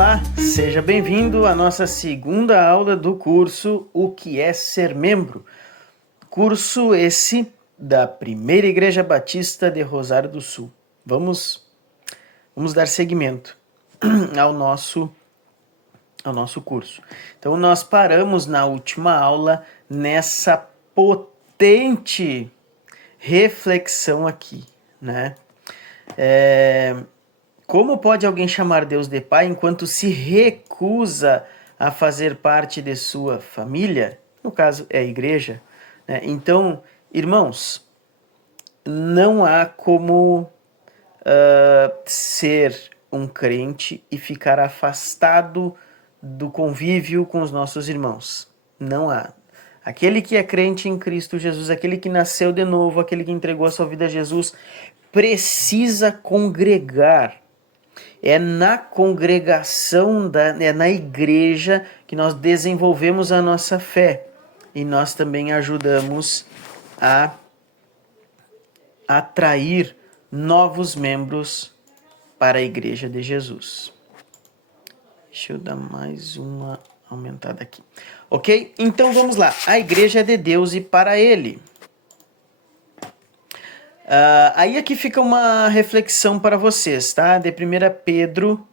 Olá, seja bem-vindo à nossa segunda aula do curso O que é ser membro? Curso esse da Primeira Igreja Batista de Rosário do Sul. Vamos dar seguimento ao nosso curso. Então, nós paramos na última aula nessa potente reflexão aqui, né? Como pode alguém chamar Deus de Pai enquanto se recusa a fazer parte de sua família? No caso, é a igreja, né? Então, irmãos, não há como ser um crente e ficar afastado do convívio com os nossos irmãos. Não há. Aquele que é crente em Cristo Jesus, aquele que nasceu de novo, aquele que entregou a sua vida a Jesus, precisa congregar. É na congregação, é na igreja que nós desenvolvemos a nossa fé. E nós também ajudamos a atrair novos membros para a igreja de Jesus. Deixa eu dar mais uma aumentada aqui. Ok? Então vamos lá. A igreja é de Deus e para Ele. Aí aqui fica uma reflexão para vocês, tá? De 1 Pedro,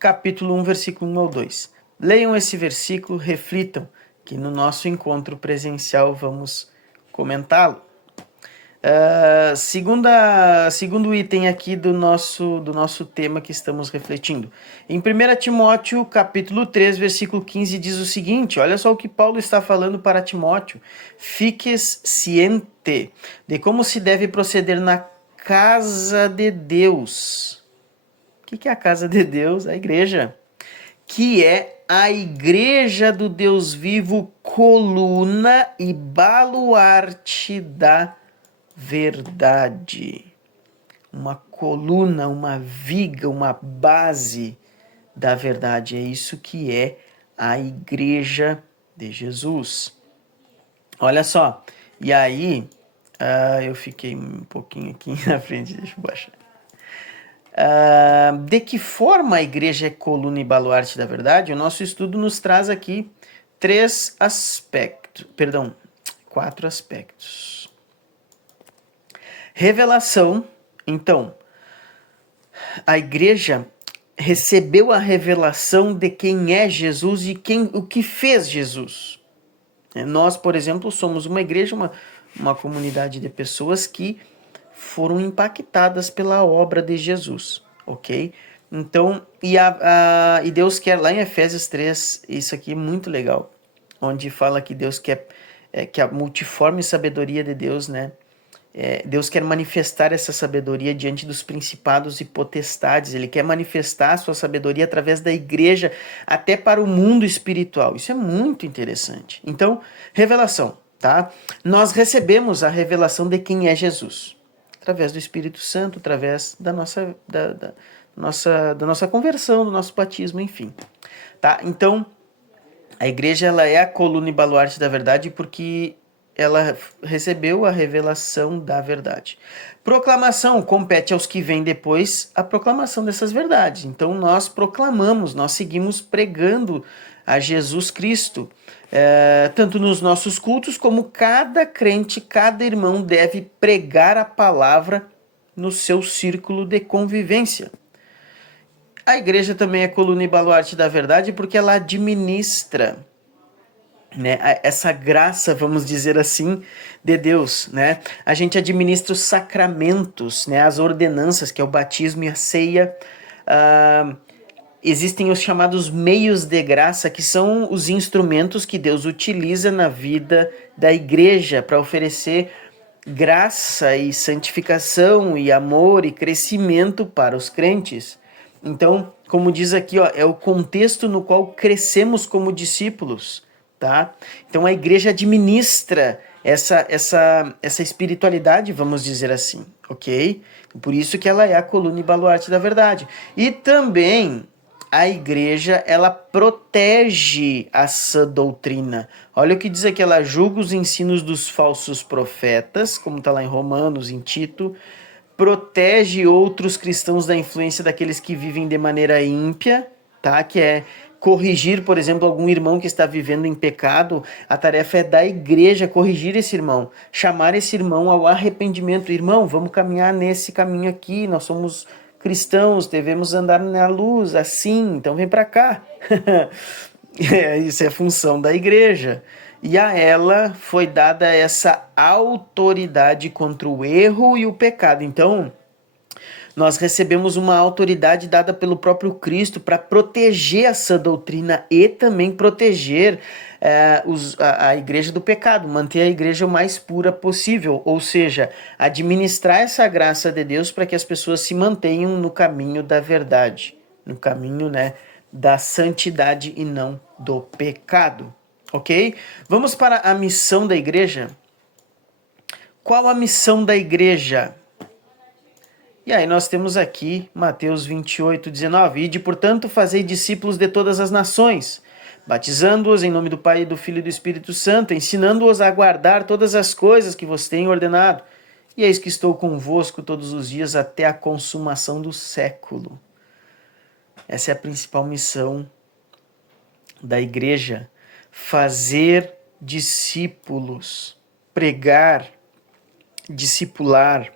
capítulo 1, versículo 1 ao 2. Leiam esse versículo, reflitam, que no nosso encontro presencial vamos comentá-lo. Segundo item aqui do nosso tema que estamos refletindo. Em 1 Timóteo, capítulo 3, versículo 15, diz o seguinte, olha só o que Paulo está falando para Timóteo. Fiques ciente de como se deve proceder na casa de Deus. O que é a casa de Deus? A igreja. Que é a igreja do Deus vivo, coluna e baluarte da verdade, uma coluna, uma viga, uma base da verdade. É isso que é a igreja de Jesus. Olha só, e aí, eu fiquei um pouquinho aqui na frente, deixa eu baixar. De que forma a igreja é coluna e baluarte da verdade? O nosso estudo nos traz aqui quatro aspectos. Revelação. Então, a igreja recebeu a revelação de quem é Jesus e o que fez Jesus. Nós, por exemplo, somos uma igreja, uma comunidade de pessoas que foram impactadas pela obra de Jesus, ok? Então, e Deus quer, lá em Efésios 3, isso aqui é muito legal, onde fala que Deus quer, que a multiforme sabedoria de Deus, né? Deus quer manifestar essa sabedoria diante dos principados e potestades. Ele quer manifestar a sua sabedoria através da igreja até para o mundo espiritual. Isso é muito interessante. Então, revelação, tá? Nós recebemos a revelação de quem é Jesus, através do Espírito Santo, através da nossa conversão, do nosso batismo, enfim. Tá? Então, a igreja ela é a coluna e baluarte da verdade porque ela recebeu a revelação da verdade. Proclamação compete aos que vêm depois a proclamação dessas verdades. Então nós proclamamos, nós seguimos pregando a Jesus Cristo, tanto nos nossos cultos como cada crente, cada irmão deve pregar a palavra no seu círculo de convivência. A igreja também é coluna e baluarte da verdade porque ela administra, né, essa graça, vamos dizer assim, de Deus, né? A gente administra os sacramentos, né, as ordenanças, que é o batismo e a ceia. Existem os chamados meios de graça, que são os instrumentos que Deus utiliza na vida da igreja para oferecer graça e santificação e amor e crescimento para os crentes. Então, como diz aqui, é o contexto no qual crescemos como discípulos. Tá? Então a igreja administra essa espiritualidade, vamos dizer assim, ok? Por isso que ela é a coluna e baluarte da verdade. E também a igreja, ela protege a sã doutrina. Olha o que diz aqui, ela julga os ensinos dos falsos profetas, como está lá em Romanos, em Tito, protege outros cristãos da influência daqueles que vivem de maneira ímpia, tá? Que é corrigir, por exemplo, algum irmão que está vivendo em pecado. A tarefa é da igreja corrigir esse irmão, chamar esse irmão ao arrependimento. Irmão, vamos caminhar nesse caminho aqui, nós somos cristãos, devemos andar na luz, assim, então vem para cá. Isso é função da igreja. E a ela foi dada essa autoridade contra o erro e o pecado. Então, nós recebemos uma autoridade dada pelo próprio Cristo para proteger essa doutrina e também proteger a igreja do pecado, manter a igreja o mais pura possível, ou seja, administrar essa graça de Deus para que as pessoas se mantenham no caminho da verdade, no caminho, né, da santidade e não do pecado, ok? Vamos para a missão da igreja. Qual a missão da igreja? E aí nós temos aqui Mateus 28:19. Ide, portanto, fazei discípulos de todas as nações, batizando-os em nome do Pai, do Filho e do Espírito Santo, ensinando-os a guardar todas as coisas que vos tenho ordenado. E eis que estou convosco todos os dias até a consumação do século. Essa é a principal missão da igreja: fazer discípulos, pregar, discipular,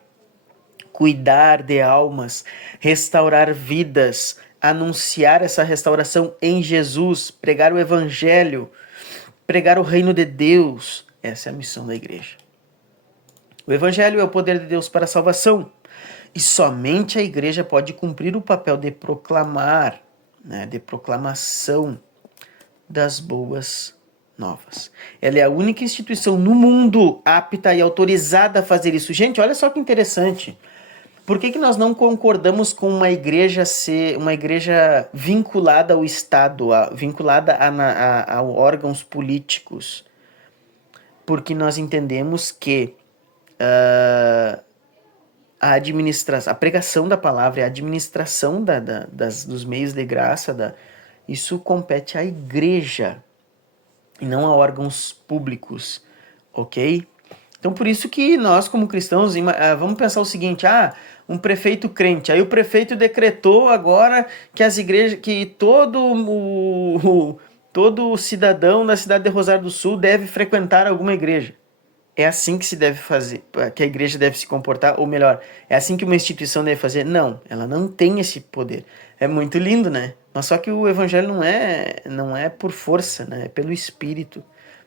cuidar de almas, restaurar vidas, anunciar essa restauração em Jesus, pregar o evangelho, pregar o reino de Deus. Essa é a missão da igreja. O evangelho é o poder de Deus para a salvação. E somente a igreja pode cumprir o papel de proclamar, né, de proclamação das boas novas. Ela é a única instituição no mundo apta e autorizada a fazer isso. Gente, olha só que interessante. Por que nós não concordamos com uma igreja ser uma igreja vinculada ao Estado, vinculada a órgãos políticos? Porque nós entendemos que a pregação da palavra, a administração dos meios de graça, isso compete à igreja e não a órgãos públicos, ok? Então, por isso que nós, como cristãos, vamos pensar o seguinte: um prefeito crente, aí o prefeito decretou agora que as igrejas, que todo cidadão da cidade de Rosário do Sul deve frequentar alguma igreja. É assim que se deve fazer, que a igreja deve se comportar, ou melhor, é assim que uma instituição deve fazer? Não, ela não tem esse poder. É muito lindo, né? Mas só que o evangelho não é por força, né? É pelo Espírito.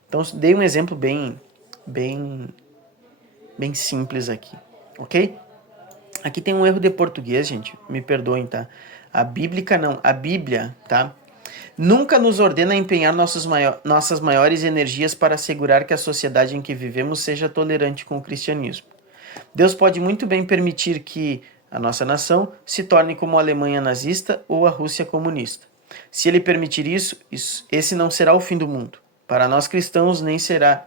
Então, dei um exemplo bem simples aqui, ok? Aqui tem um erro de português, gente, me perdoem, tá? A Bíblia, tá? Nunca nos ordena empenhar nossas maiores energias para assegurar que a sociedade em que vivemos seja tolerante com o cristianismo. Deus pode muito bem permitir que a nossa nação se torne como a Alemanha nazista ou a Rússia comunista. Se ele permitir isso, esse não será o fim do mundo. Para nós cristãos, nem será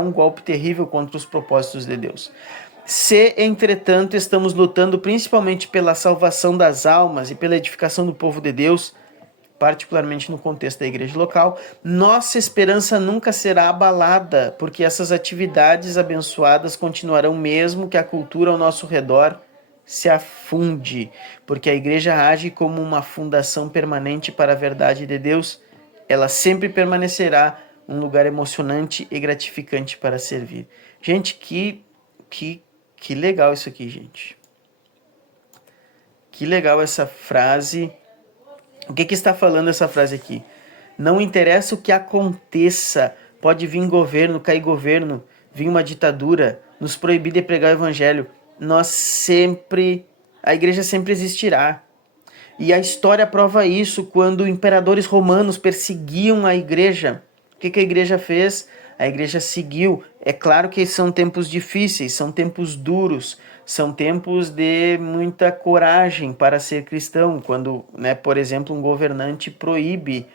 um golpe terrível contra os propósitos de Deus. Se, entretanto, estamos lutando principalmente pela salvação das almas e pela edificação do povo de Deus, particularmente no contexto da igreja local, nossa esperança nunca será abalada, porque essas atividades abençoadas continuarão mesmo que a cultura ao nosso redor se afunde, porque a igreja age como uma fundação permanente para a verdade de Deus. Ela sempre permanecerá um lugar emocionante e gratificante para servir. Gente, que legal isso aqui, gente. Que legal essa frase. O que está falando essa frase aqui? Não interessa o que aconteça, pode vir governo, cair governo, vir uma ditadura, nos proibir de pregar o evangelho. A igreja sempre existirá. E a história prova isso. Quando imperadores romanos perseguiam a igreja, o que a igreja fez? A igreja seguiu. É claro que são tempos difíceis, são tempos duros, são tempos de muita coragem para ser cristão, quando, né, por exemplo, um governante proíbe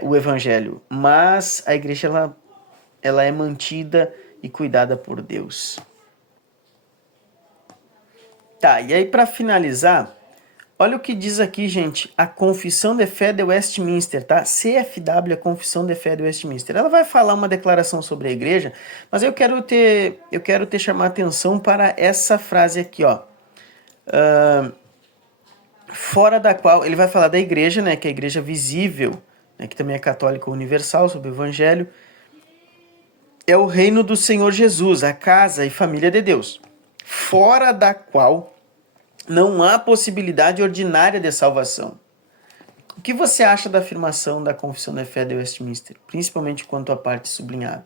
o evangelho. Mas a igreja ela é mantida e cuidada por Deus. Tá, e aí para finalizar, olha o que diz aqui, gente, a Confissão de Fé de Westminster, tá? CFW, a Confissão de Fé de Westminster. Ela vai falar uma declaração sobre a igreja, mas eu quero te chamar a atenção para essa frase aqui, ó. fora da qual ele vai falar da igreja, né, que é a igreja visível, né, que também é católica universal, sob o evangelho, é o reino do Senhor Jesus, a casa e família de Deus, fora da qual não há possibilidade ordinária de salvação. O que você acha da afirmação da Confissão da Fé de Westminster, principalmente quanto à parte sublinhada?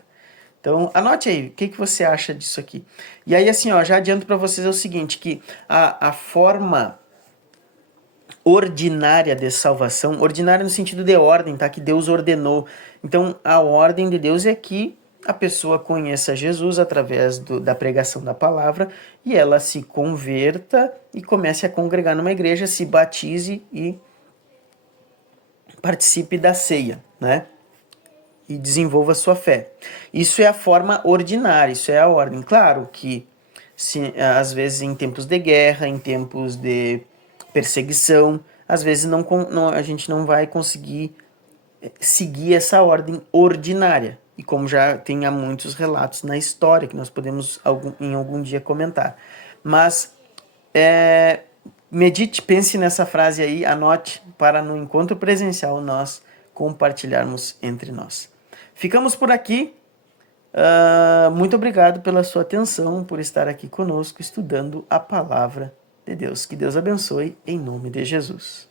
Então, anote aí, o que você acha disso aqui? E aí, assim, ó, já adianto para vocês é o seguinte, que a forma ordinária de salvação, ordinária no sentido de ordem, tá? Que Deus ordenou. Então, a ordem de Deus é que a pessoa conheça Jesus através da pregação da palavra e ela se converta e comece a congregar numa igreja, se batize e participe da ceia, né? E desenvolva sua fé. Isso é a forma ordinária, isso é a ordem. Claro que às vezes em tempos de guerra, em tempos de perseguição, às vezes a gente não vai conseguir seguir essa ordem ordinária. E como já tem há muitos relatos na história que nós podemos em algum dia comentar. Mas medite, pense nessa frase aí, anote para no encontro presencial nós compartilharmos entre nós. Ficamos por aqui. Muito obrigado pela sua atenção, por estar aqui conosco estudando a palavra de Deus. Que Deus abençoe em nome de Jesus.